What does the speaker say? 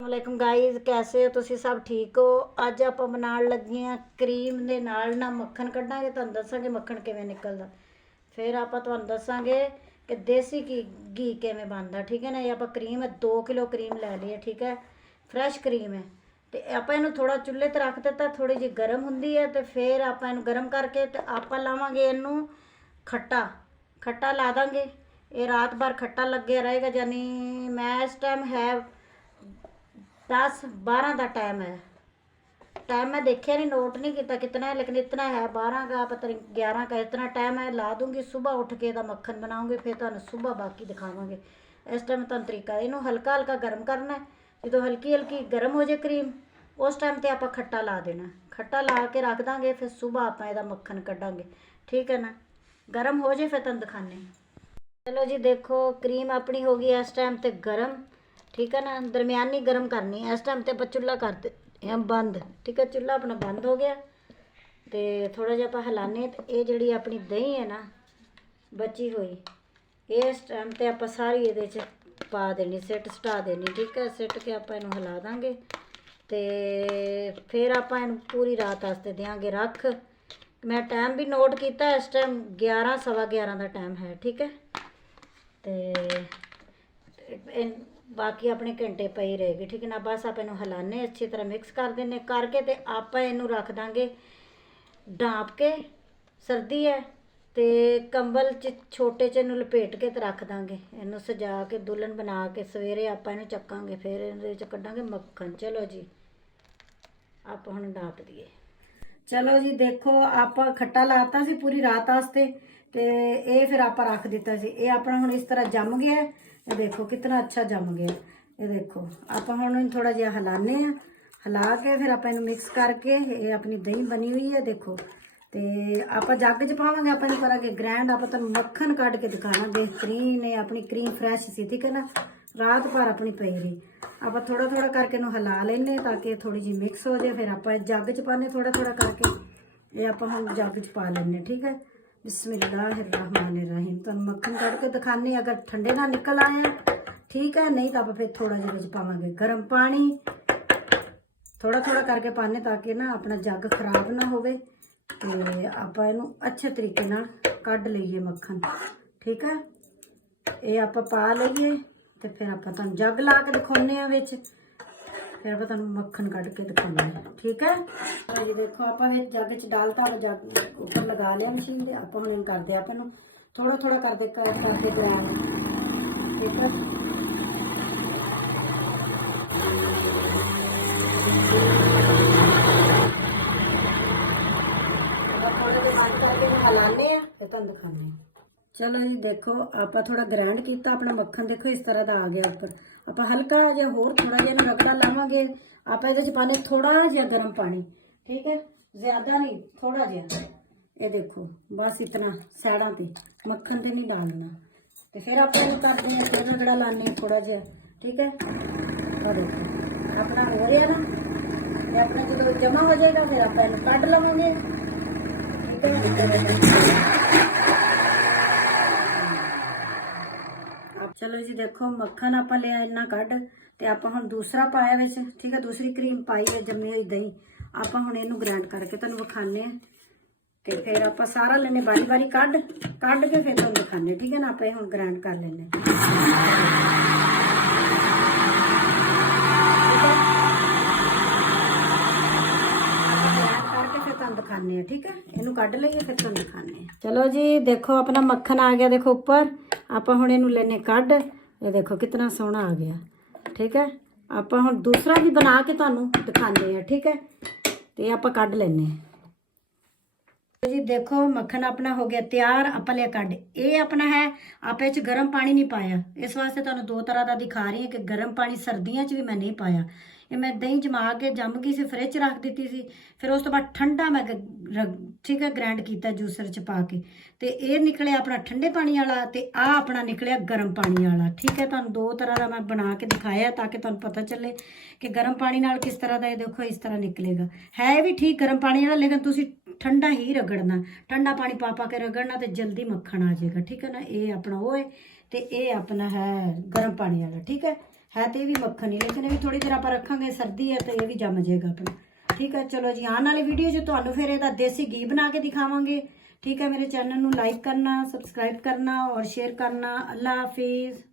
ਵਾਲੇਕੁਮ guys, ਕੈਸੇ ਹੋ ਤੁਸੀਂ? ਸਭ ਠੀਕ ਹੋ? ਅੱਜ ਆਪਾਂ ਬਣਾਉਣ ਲੱਗੇ ਆ ਕਰੀਮ ਦੇ ਨਾਲ ਨਾ ਮੱਖਣ ਕੱਢਾਂਗੇ। ਤੁਹਾਨੂੰ ਦੱਸਾਂਗੇ ਮੱਖਣ ਕਿਵੇਂ ਨਿਕਲਦਾ। ਫਿਰ ਆਪਾਂ ਤੁਹਾਨੂੰ ਦੱਸਾਂਗੇ ਕਿ ਦੇਸੀ ਘੀ ਕਿਵੇਂ ਬਣਦਾ। ਠੀਕ ਹੈ ਨਾ। ਇਹ ਆਪਾਂ ਕਰੀਮ 2 ਕਿਲੋ ਕਰੀਮ ਲੈ ਲਈ ਹੈ। ਠੀਕ ਹੈ, ਫਰੈਸ਼ ਕਰੀਮ ਹੈ। ਤੇ ਆਪਾਂ ਇਹਨੂੰ ਥੋੜਾ ਚੁੱਲ੍ਹੇ ਤੇ ਰੱਖ ਦਿੱਤਾ, ਥੋੜੀ ਜਿਹੀ ਗਰਮ ਹੁੰਦੀ ਹੈ। ਤੇ ਫਿਰ ਆਪਾਂ ਇਹਨੂੰ ਗਰਮ ਕਰਕੇ ਤੇ ਆਪਾਂ ਲਾਵਾਂਗੇ ਇਹਨੂੰ ਖੱਟਾ ਲਾ ਦਾਂਗੇ। ਇਹ ਰਾਤ ਭਰ ਖੱਟਾ ਲੱਗਿਆ ਰਹੇਗਾ। ਯਾਨੀ ਮੈਂ ਇਸ ਟਾਈਮ ਹੈ 10-12 का टाइम है। टाइम मैं देखिए नहीं, नोट नहीं किया कितना है, लेकिन इतना है 12 का, पता नहीं 11 का, इतना टाइम है। ला दूंगी, सुबह उठ के मक्खन बनाऊंगी, फिर तुहानू सुबह बाकी दिखावांगे। इस टाइम तुहानू तरीका इनू हल्का हल्का गर्म करना है। जो हल्की हल्की गर्म हो जाए क्रीम, उस टाइम पर आप खट्टा ला देना। खट्टा ला के रख देंगे, फिर सुबह आप इसका मक्खन कढ़ांगे। ठीक है ना। गर्म हो जाए फिर तुहानू दिखाने। चलो जी, देखो क्रीम अपनी हो गई इस टाइम पर गर्म। ठीक है ना। दरमियानी गर्म करनी है। इस टाइम तो आप चुल्हा करते हैं बंद। ठीक है, चुल्हा अपना बंद हो गया। तो थोड़ा जिहा आप हिलाने। तो ये जी अपनी दही है ना बची हुई, इस टाइम तो आप सारी ये पा देनी, सिट सटा देनी। ठीक है, सिट के आप इनू हिला देंगे। तो फिर आप इनू पूरी रात वास्ते देंगे रख। मैं टाइम भी नोट किया, इस टाइम 11-11:15 का टाइम है। ठीक है। तो बाकी अपने घंटे पई रहेगी। ठीक है ना। बस आप इनू हिलाने, अच्छी तरह मिक्स कर देने। करके तो आप इनू रख देंगे ढाँप के। सर्दी है तो कंबल च छोटे च इनू लपेट के तो रख देंगे। इनू सजा के दुल्हन बना के सवेरे आप इनू चक्कांगे, फिर इहदे कढ़ांगे मक्खन। चलो जी, आप हुण ढाँप दिए। चलो जी, देखो आप खट्टा लाता सी पूरी रात वास्ते। तो ये फिर आप रख दिता सी। ये अपना हुण इस तरह जम गया है। ये देखो कितना अच्छा जम गया। ये देखो आप हुण थोड़ा जिहा हिलाने, हिला के फिर आप इनू मिक्स करके, ये अपनी दही बनी हुई है। देखो तो आप जग च पावांगे, आप इनू करांगे ग्रैंड। आप तुहानू मक्खन कढ़ के दिखाना बेहतरीन है। अपनी क्रीम फ्रैश सी। ठीक है ना। रात भर अपनी पई रही। आप थोड़ा थोड़ा करके इनू हिला लेने ताकि थोड़ी जी मिक्स हो जाए। फिर आप जग च पाने थोड़ा थोड़ा करके। ये आप हम जग च पा लेने। ठीक है। बिस्मिल्लाहिर्रहमानिर्रहीम। तुहानू मक्खन कढ़ के दिखाने। अगर ठंडे ना निकल आए ठीक है, नहीं तो आप फिर थोड़ा जिहा पावांगे गर्म पानी। थोड़ा थोड़ा करके पाने ताकि ना अपना जग खराब ना होवे। ते आप इनू अच्छे तरीके नाल कढ़ लईए मक्खन। ठीक है। ये आप पा लईए तो फिर आप तुहानू जग ला के दिखाने आ विच। फिर आप तुहानू मक्खन कढ़ के दिखाने। ठीक है जी। देखो आप जग च डालता, जग ऊपर लगा लिया मशीन से। आप हम करते आप थोड़ा थोड़ा करते करते ग्रैंड। ठीक है। हिलाने फिर तुहानू दिखाने। चलो जी, देखो आप थोड़ा ग्रैंड किया अपना मक्खन। देखो इस तरह का आ गया ऊपर। आप हल्का जिहा होर थोड़ा जिहा रगड़ा लावांगे। आप ये पाने थोड़ा जिहा गर्म पानी। ठीक है, ज़्यादा नहीं, थोड़ा जिहा। ये देखो बस इतना सैडा ते मक्खन ते नहीं डालना। तो फिर आप करते हैं, फिर रगड़ा लाने थोड़ा जिहा। ठीक है। और देखो अपना हो रहा ना, ये अपना जो जमा हो जाएगा फिर आप इन्हें कढ़ लवांगे। ठीक है। चलो जी, देखो मक्खन आप लिया इन्ना कढ़। तो आप हम दूसरा पाया विच। ठीक है, दूसरी क्रीम पाई है जमी हुई दही। आप हम इनू ग्रैंड करके तुहानू विखाने। तो फिर आप सारा लेने बारी बारी कढ़ के फिर तुहानू दिखाने। ठीक है ना। आप हम ग्रैंड कर लेने। दिखाने। ठीक है, इनू कढ़ लईए फिर तुहानू दिखाने। चलो जी, देखो अपना मक्खन आ गया। देखो ऊपर आप हुण इनू लेने कढ़। ये देखो कितना सोहना आ गया। ठीक है। आप हुण दूसरा भी बना के तुहानू दिखाने हैं। ठीक है। तो आप कढ़ लेने जी। देखो मक्खन अपना हो गया तैयार। आप लिया कढ़। ये अपना है, आप इस गर्म पानी नहीं पाया। इस वास्ते तुहानू 2 तरह का दिखा रही है कि गर्म पानी सर्दियों भी मैं नहीं पाया। ये मैं दही जमा के जम गई सी, फ्रिज रख दी सी। फिर उस तो बाद ठंडा मैं ठीक है ग्रैंड किया जूसर च पा के। तो ये निकलिया अपना ठंडे पानी वाला। तो आ अपना निकलिया गर्म पानी वाला। ठीक है, तुहानू 2 तरह का मैं बना के दिखाया ताकि तुहानू पता चले कि गर्म पानी नाल किस तरह का। ये देखो इस तरह निकलेगा। है भी ठीक गर्म पानी वाला, लेकिन तुसी ठंडा ही रगड़ना। ठंडा पानी पा के रगड़ना तो जल्दी मक्खन आ जाएगा। ठीक है ना। ये अपना वो है। तो ये अपना है गर्म पानी वाला। ठीक है। ਹੈ ਤੇ ਇਹ ਵੀ ਮੱਖਣ ਹੀ, ਲੇਕਿਨ ਇਹ ਵੀ ਥੋੜੀ ਦੇਰ ਆਪਾਂ ਰੱਖਾਂਗੇ, ਸਰਦੀ ਹੈ ਤੇ ਇਹ ਵੀ ਜੰਮ ਜਾਏਗਾ ਆਪਣਾ। ਠੀਕ ਹੈ, ਚਲੋ ਜੀ ਆਉਣ ਵਾਲੀ ਵੀਡੀਓ 'ਚ ਤੁਹਾਨੂੰ ਫਿਰ ਇਹਦਾ ਦੇਸੀ ਘੀ ਬਣਾ ਕੇ ਦਿਖਾਵਾਂਗੇ। ਠੀਕ ਹੈ, ਮੇਰੇ ਚੈਨਲ ਨੂੰ ਲਾਈਕ ਕਰਨਾ, ਸਬਸਕ੍ਰਾइब करना और शेयर करना। अल्लाह हाफिज़।